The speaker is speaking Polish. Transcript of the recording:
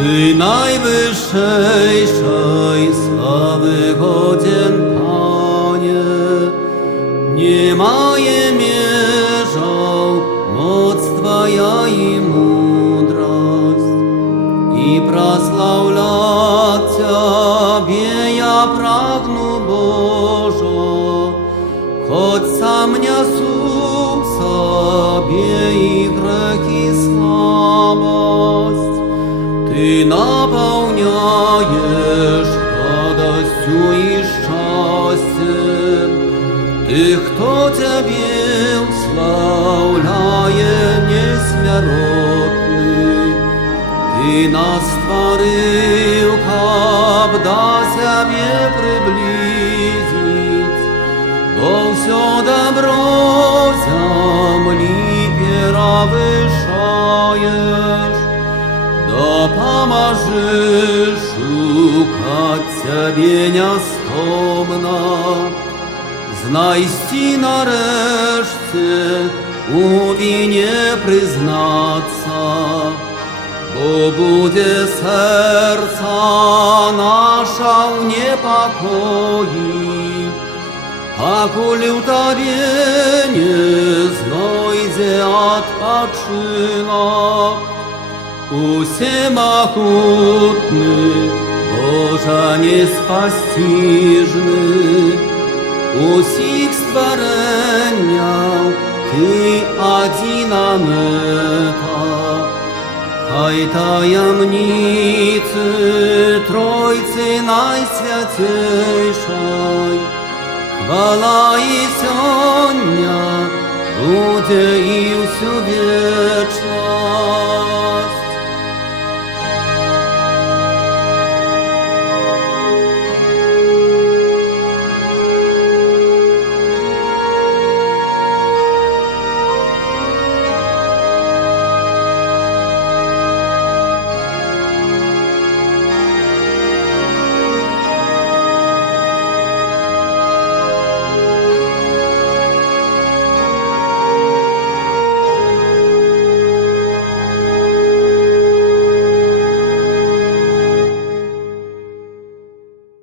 Ty najwyższej sławy godzien, Panie, niemaje mierzą moc Twoja i mudrość. I прославлять Ciebie ja pragnu, Bożo, choć sam niosу sobie i grzechy słabość. Ty napełniajesz radością i szczęściem tych, kto Ciebie славляje niesmierotny. Ty nas stworzył, aby do siebie przybliżyć, bo все dobro земли перевышаешь. Допоможи шукать Тебе нестомно, знайти нарешті у вине признаться, бо буде серце наше в непокої, покуль в Тебе не знойде odpoczynок. Усемогутный, Боже неспостижный, усіх створенняв Ти один амета. Хай таємниці Тройці найсвятейшой хвала і сьогодні буде і всю віку.